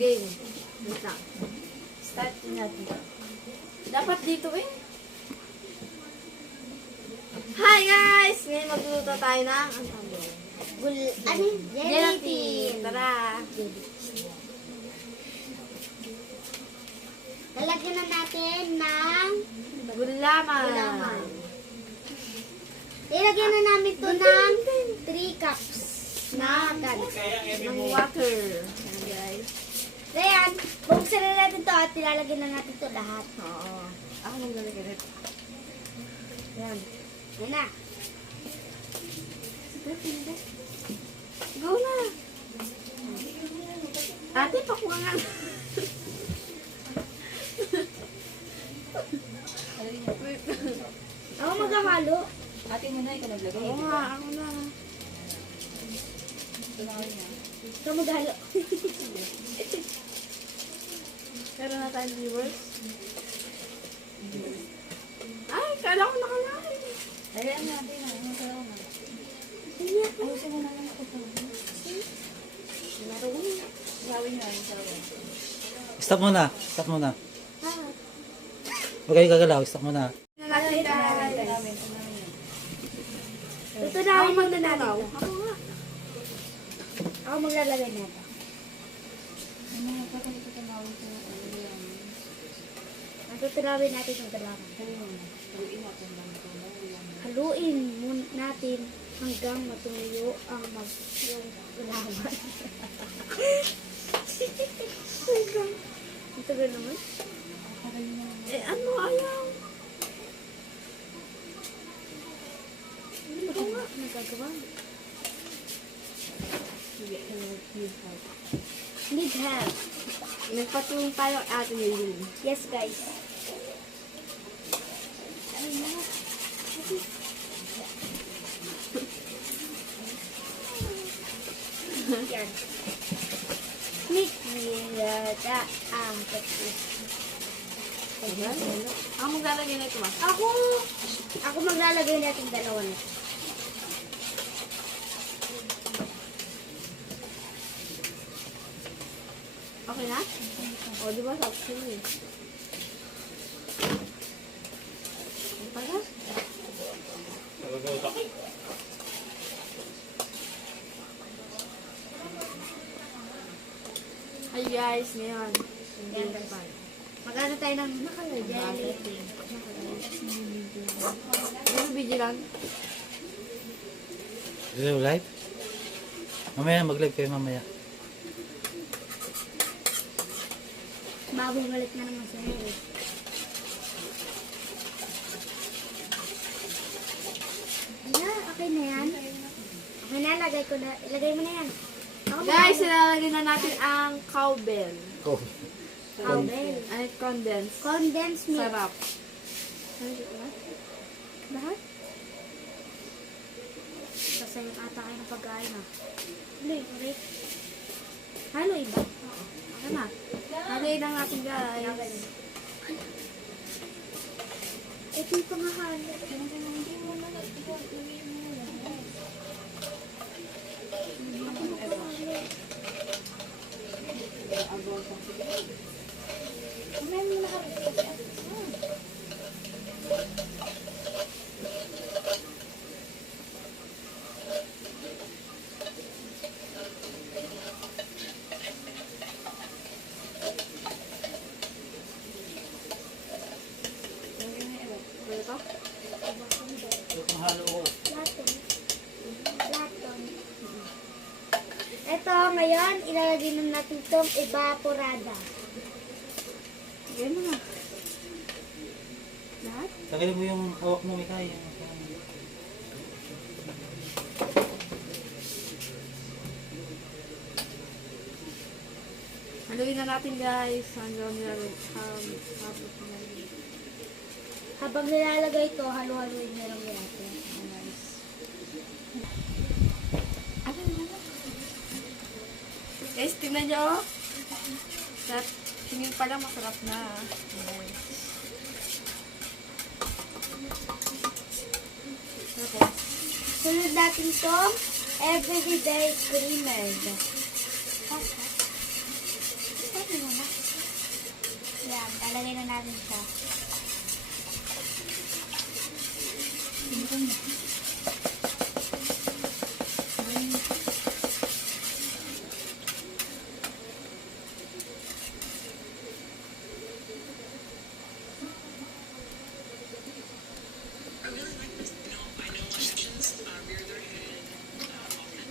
game. Wait lang. Start natin. Dapat dito eh. Hi guys! Ngayon magluluto tayo ng ang tawag. Gelatin. Tara! Lalagyan na natin ng Gulaman. ilagyan na namin to ng 3 cups na ganito. Ng water. Ayan guys. Ayan, buksan na natin to at ilalagyan na natin to lahat. Oo. Ako nang galing ito. Ayan. Ayan na. Go na! Ate, pakuha nga. Wait. Ako maghahalo. Ate mo na, ikaw naglagay. Oo nga, ako na. Ikaw maghalo. Meron na tayong viewers. Ay, kala ko nakalain. Lagyan natin na. Ano ka lang? Ayusin mo na lang ako. Gawin nyo. Stop muna. Stop muna. Huwag kayo gagalaw. Stop muna. Natin guys. Ito na ako magnanakaw. Ako nga. Ako maglalagay na ito. Natutunawin natin yung dalaman. Haluin natin hanggang matuyo ang yung dalaman. Ito ba naman? Eh, ano ayaw? Ito nga, nagagawa. Need help. Nagpatulong tayo at atin yun. Yes, guys. Yan. Mix nila ang tapos. Ayan. Ako maglalagay na ito ma. Ako maglalagay natin dalawa na. Okay na? O, di ba? Sabi ko eh. Ang tagal. Hi guys, ngayon. Yan, guys. Magano tayo ng gelatin. Ano video lang? Hello, live? Mamaya, mag-live kayo mamaya. Mabubalik na naman sa iyo. Ayan, okay na yan. Okay na, ilagay mo na yan. Ako Guys, mag- ilalagay na natin ang cowbell. Oh. Cowbell. Ano yung condensed? Condensed milk. Sarap. Ano dito na? Lahat? Sasayang ata kayo ng pagkain ah. Halo, halo iba. Okay na. Halay lang natin guys. Ito yung pangahalo. Ito? Laton. Ito, ngayon, ilalagay na natin itong evaporada. Yan na. Lahat? Tanggalin mo yung hawak mo, Mikay. Haluin na natin guys. Hanggang nilalagay. Habang nilalagay ito, halo-haloin na lang natin. Guys, tingnan nyo. Sarap. Tingin pa lang masarap na. Tapos, Sunod natin itong everyday creamer. Yan, lalagay na natin siya.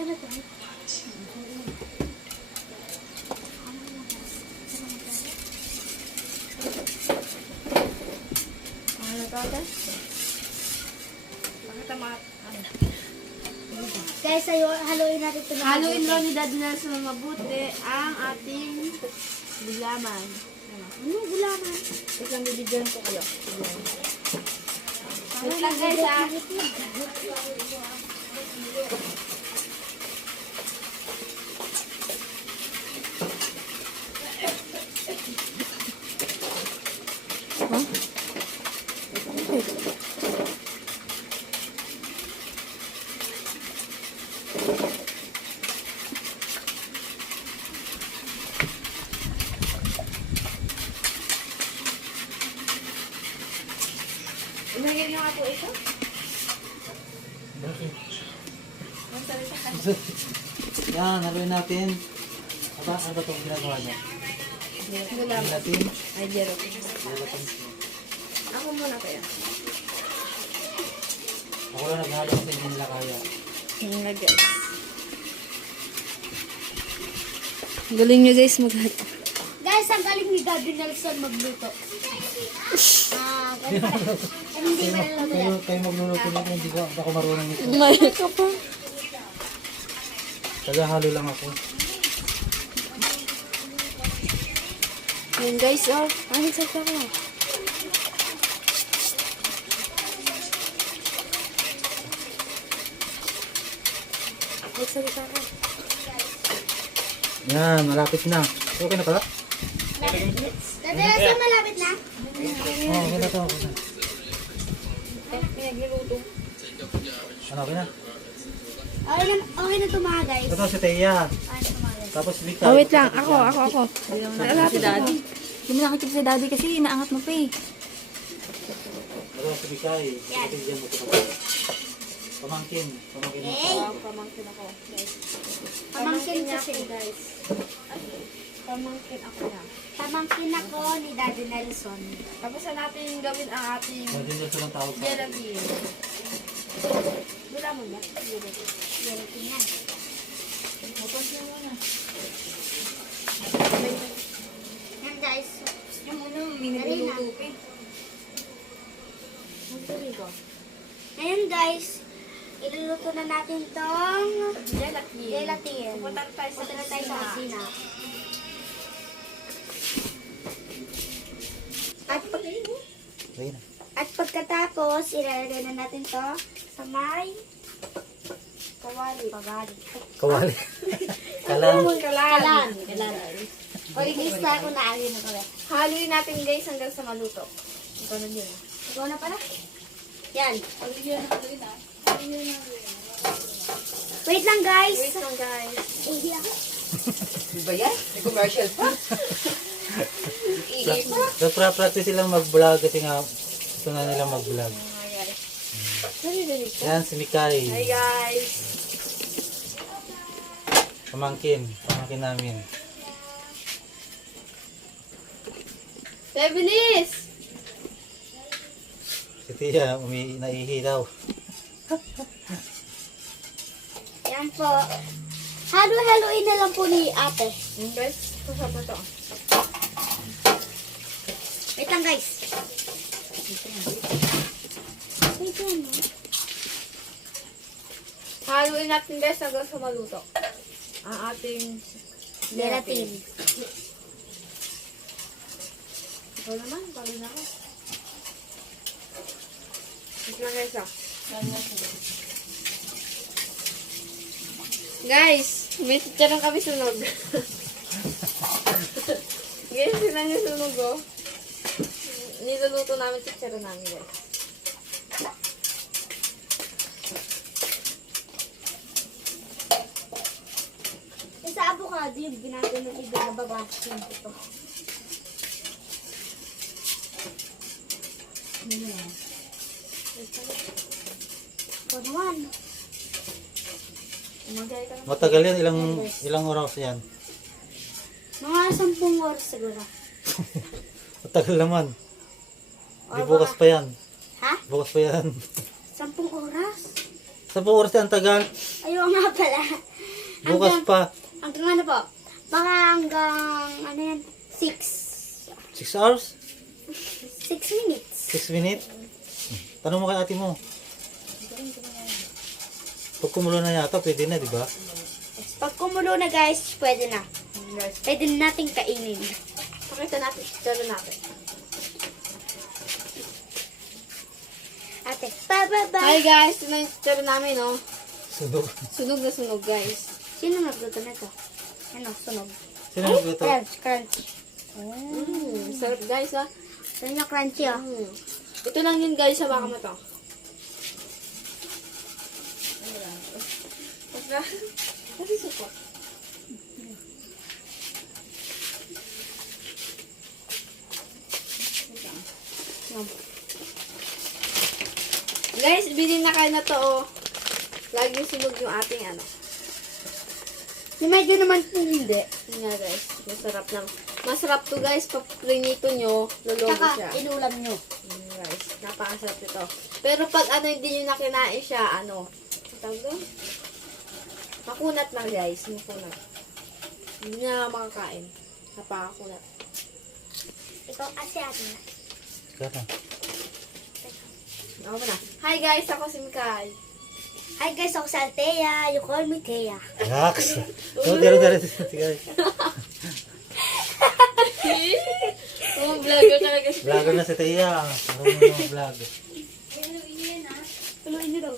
Ano to? Ano to ate? Pakita mo. Guys, haluin natin ito. Haluin lang ni Daddy Nelson na mabuti ang ating gulaman. Ano, gulaman? Isang bibigyan ko kayo. Wait lang, guys, ah. Ilagay niyo nga po ito. Yan, haluin natin. Ano ba itong ginagawa niya? Gulaman. Haluin natin. Ay, Jero. Gelatin. Ako muna kaya. Ako lang naghalo kasi hindi nila kaya. Nga guys. Galing nyo guys maghalo. Guys, ang galing ni Daddy Nelson magluto. Ganun pala. Ay, hindi ba naluluto yan? Kayo magluluto nito, hindi ako marunong nito. May ka pa. Tagahalo lang ako. Yan guys, oh. Ano sa ka? Nagsalita ka. Yan, malapit na. Okay na pala? Daddy Nelson, malapit na. Oo, okay na to. Okay na. Pinagluluto. Ano, okay na? Okay na ito mga guys. Ito si Teya. Okay na ito mga guys. Tapos Vika. Oh, wait lang. Ako. Si Daddy. Hindi mo nakikita si Daddy kasi inaangat mo pa eh. Ito si Vika eh. Yan. Ito dyan mo ito. Pamangkin. Pamangkin mo. Hey! Pamangkin ako, guys. Pamangkin kasi. guys. Pamangkin ako na. Pamangkin ako ni Daddy Nelson. Tapos na natin gawin ang ating Pwede nyo silang tawag sa. gelatin. Wala mo ba? Gelatin yan. Tapos na muna. Yan guys. Yung ano, miniguluto pa eh. Ngayon guys, iluluto na natin tong Gelatin. gelatin. Pupunta na tayo sa Punta na tayo sa kusina. Ayun na. At pagkatapos, ilalagay na natin to sa may kawali. Kawali. Kalan. Kalan. O, ilista ko na ayun na pala. Haluin natin guys hanggang sa maluto. Ito na din. Ikaw na pala? Yan. Wait lang guys. Wait lang guys. Ihiyak. Diba yan? May commercial pa. Practice silang mag-vlog kasi nga gusto na nilang mag-vlog. Dali. Yan si Mikay. Hi guys. Pamangkin. Pamangkin namin. Bilis! Si Tia, naihi daw. Yan po. Halo-haloin na lang po ni ate. Guys, kasama to. Wait lang guys. Wait lang. Haluin natin guys hanggang sa maluto. Ang ating Gelatin. Ito naman, pagod na ako. Ito lang guys ah. Guys, may chicharon kami sunog. Guys, sila niyo sunog oh. Niluluto namin chicharon namin guys. Yung sa avocado yung ginagawa ng iba na babasin ito. O naman. Umagay ka naman. Matagal yan, ilang oras yan. Mga 10 oras siguro. Matagal naman. Di O, bukas pa yan. Ha? Bukas pa yan. 10 oras? 10 oras yan, tagal. Ayaw nga pala. Bukas pa. Hanggang ano po? Baka hanggang, ano yan? 6. 6 hours? 6 minutes. 6 minutes? Tanong mo kay ate mo. Pag kumulo na yata, pwede na, di ba? Pag kumulo na guys, pwede na. Guys, Pwede na natin kainin. pakita natin. Tara natin. Ate, bababa. Hi guys, ito na yung tsura namin, oh. Sunog. Sunog na sunog, guys. Sino nagluto nito? Ano, sunog? Sino nagluto? Crunch, crunch. Sarap, guys, ah. Saan yung crunchy ah? Ito lang yun, guys, sa baka mo to. Kasi suko. Guys, bilhin na kayo na to, oh. Laging sunog yung ating ano. Yung medyo naman hindi. Yun nga, guys. Masarap lang. Masarap to, guys. Pag prinito nyo, lulugo Saka, siya. inulam nyo. Guys, napakasarap ito. Pero pag ano, hindi nyo na kinain siya, ano, ang tawag doon? Makunat lang, guys. Makunat. Hindi na makakain. Napakakunat. Ikaw kasi ate na. Kaya. Ako na. Hi, guys. Ako si Mikay. Hi guys, ako si Althea. You call me Thea. Relax. So, dero. Sige. Oh, vlogger talaga siya. Vlogger na si Tia. Marunong na mag-vlog. Tuloy nyo daw.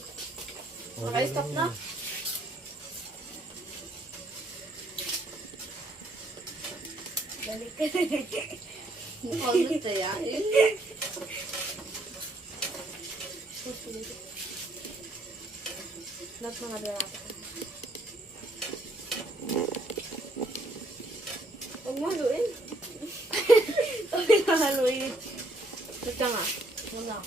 Naka-stop na. Balik. Mukhang nito, ya. Lahat mga lalaki. Huwag mo haluin. Okay na haluin. Ba't ka nga? Wala.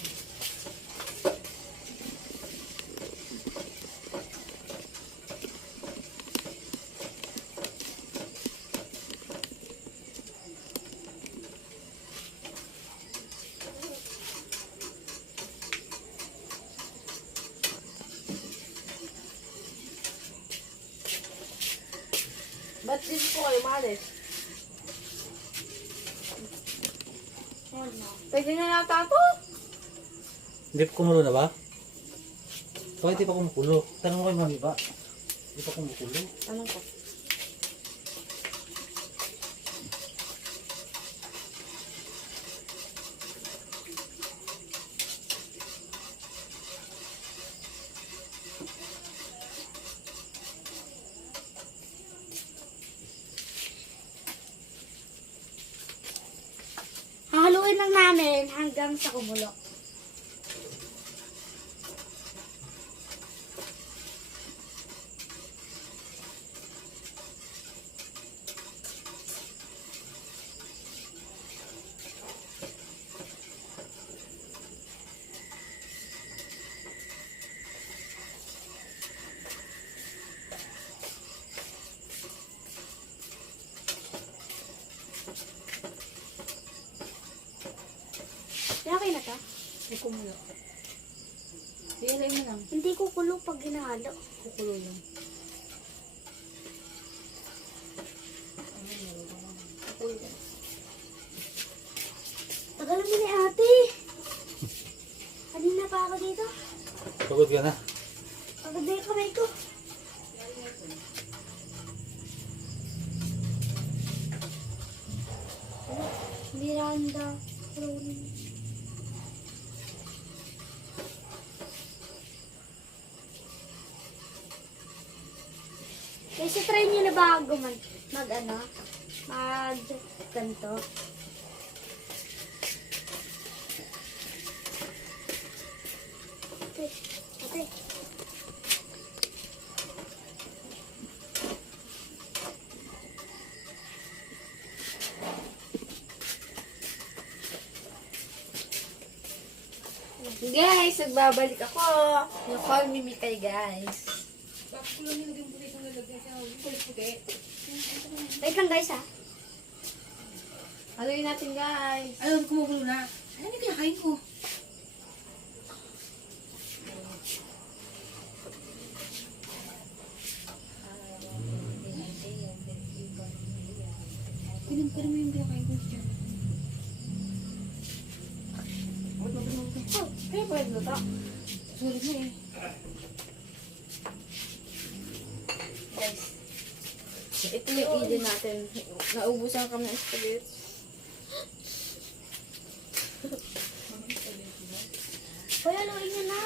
Ba't dito po kayo maalis? Pwede na yata ito. Hindi pa kumulo na ba? Bakit di pa kumukulo? Tanong mo kay mami ba? Di pa kumukulo? Anong ko? Hahaluin lang namin hanggang sa kumulo. Okay na to? Ay, kumulo. Iilay mo lang. Hindi kukulo pag ginahalo. Kukulo lang. Tagal mo ni ate. Kanina pa ako dito. Pagod ka na? Pagod na yung kamay ko. Miranda. Ronin. Kasi try nyo na bago mag ano? Mag ganito. Ate, ate. Guys, nagbabalik ako. You call me Mikay, guys. Bakit ko lang nilagyan puti itong lalagyan siya? Puti-puti. Wait lang guys ha. Haluin natin, guys. Ayun, kumukulo na. Ano yung kinakain ko? Pinagpira mo yung kinakain ko siya. Oh, kaya pwede luto. Sulit na eh. Guys, ito yung idin natin. Naubusan kami ng spaghetti. Hoy, haluin niyo na.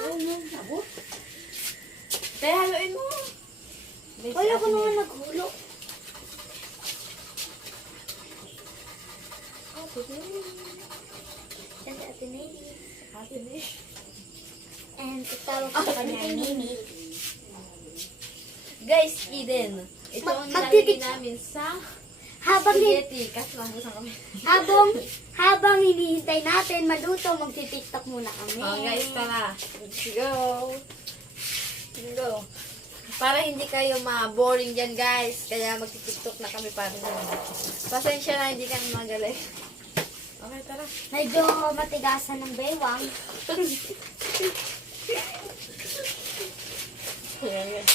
Kaya haluin mo. Guys, Hoy, ako atin naman yun. naghulo. And ate Nady. Atin eh. And itawag ko pa niya Nini. Guys, Eden. Ito ang nilalagay Magtitik- namin sa Habang spaghetti. Kasi naubusan kami. habang hinihintay natin maluto, magti-tiktok muna kami. Oh, guys, tara. Let's go. Let's go. Para hindi kayo ma-boring dyan, guys. Kaya magti-tiktok na kami para dyan. Pasensya na, hindi kami magaling. Okay, tara. Medyo matigasan ng bewang. Ayan, guys.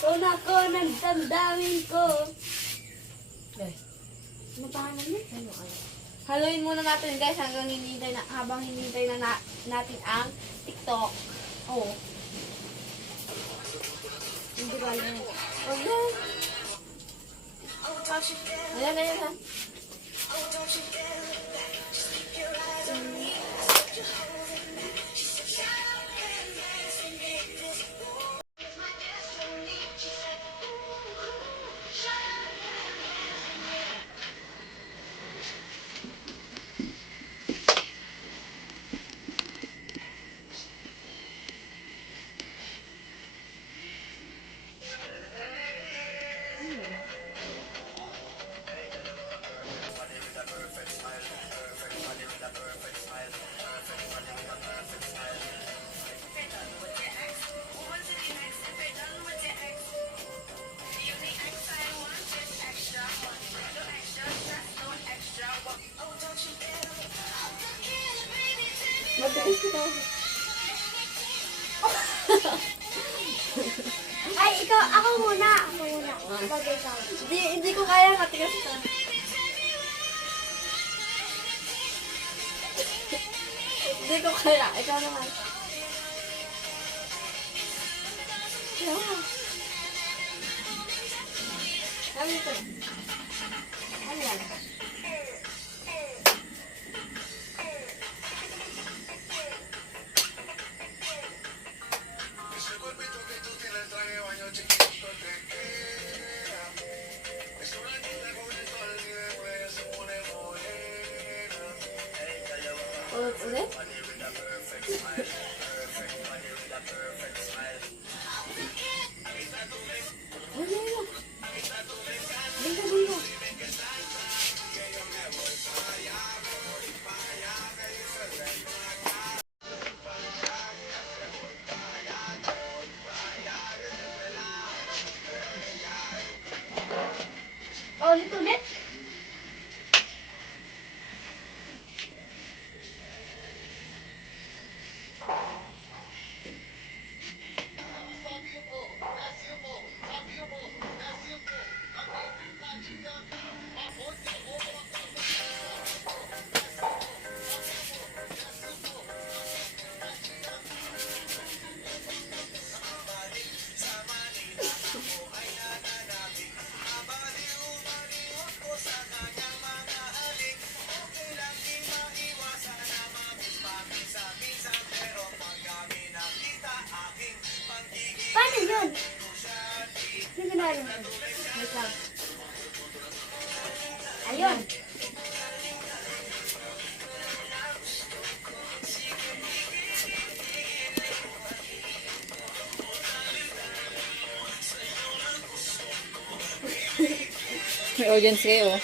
Kung ako nagdamdamin ko. Guys. Ano pangalan niya? Haluin muna natin, guys, habang hinihintay na natin ang TikTok. Oh. Hindi ba alam mo? Oh, yan. Ayan, ayan, ha. Matigas ito. Ay, ikaw, ako muna. Bagay ka. Hindi ko kaya, matigas ito. Hindi ko kaya. Ikaw naman. Sabi ito. Ano yan? Ulit? Bingo. Ulit. Paano yun? Ano ginagawa mo? Wait lang. Ayun. May audience kayo.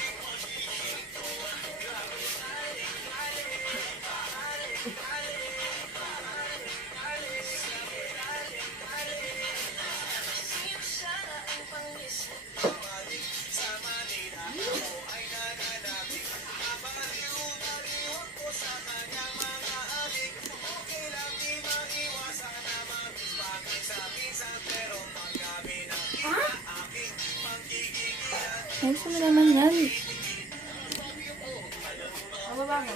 Ayos mo naman yan. Ang baba mo.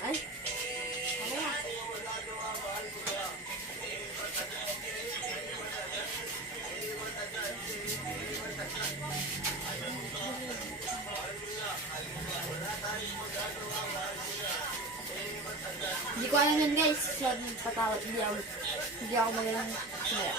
Ay. Hindi ko alam yun guys. Sabi patawad. Hindi ako magalang sumaya.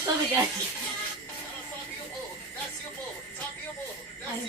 Sorry guys. Ay.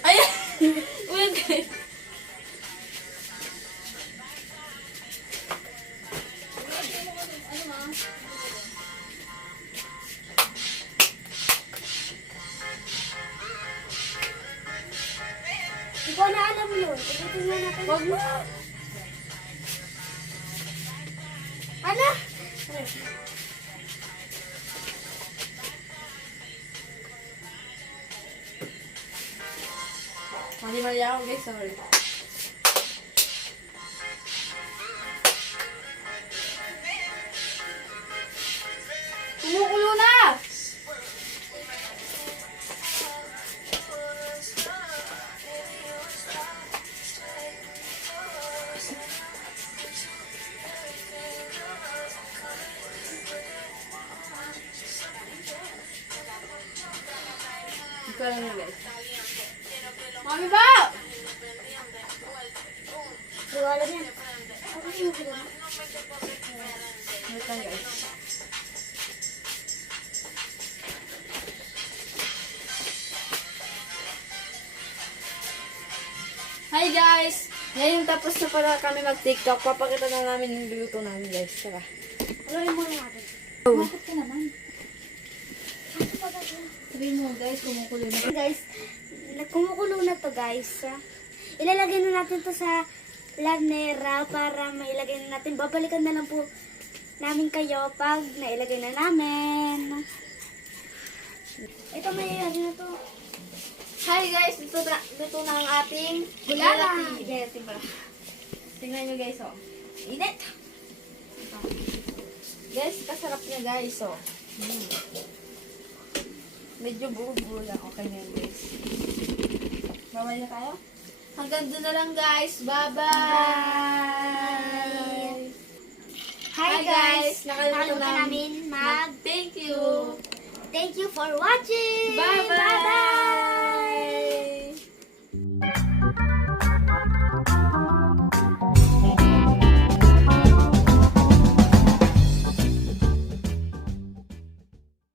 Ayan! Uyan guys. Hindi ko na alam yun. Tingnan natin. Wag mo. Ano? Mali-mali ako guys, sorry. Kumukulo na! Ito lang na guys. Mami ba? Hindi ko alam yan. Ako yung sila. Ito lang guys. Hi guys! Ngayon tapos na pala kami mag-TikTok. Papakita na namin yung luto namin guys. Tara. Alam mo natin. Bakit ka naman? Sabihin mo guys, kumukulo na. Guys, kumukulo na to guys. Ilalagay na natin to sa lanera para mailagay na natin. Babalikan na lang po namin kayo pag nailagay na namin. Ito may ano na to. Hi guys, luto na ang ating Bulala. Gelatin pala. Tingnan nyo guys, oh. Init! Guys, kasarap niya guys, oh. Medyo buo-buo lang. Okay na yun guys. Bye-bye na tayo. Hanggang doon na lang guys. Bye-bye! Hi guys! Nakalimutan Nakalimutan namin Thank you! Thank you for watching! Bye-bye! Bye-bye!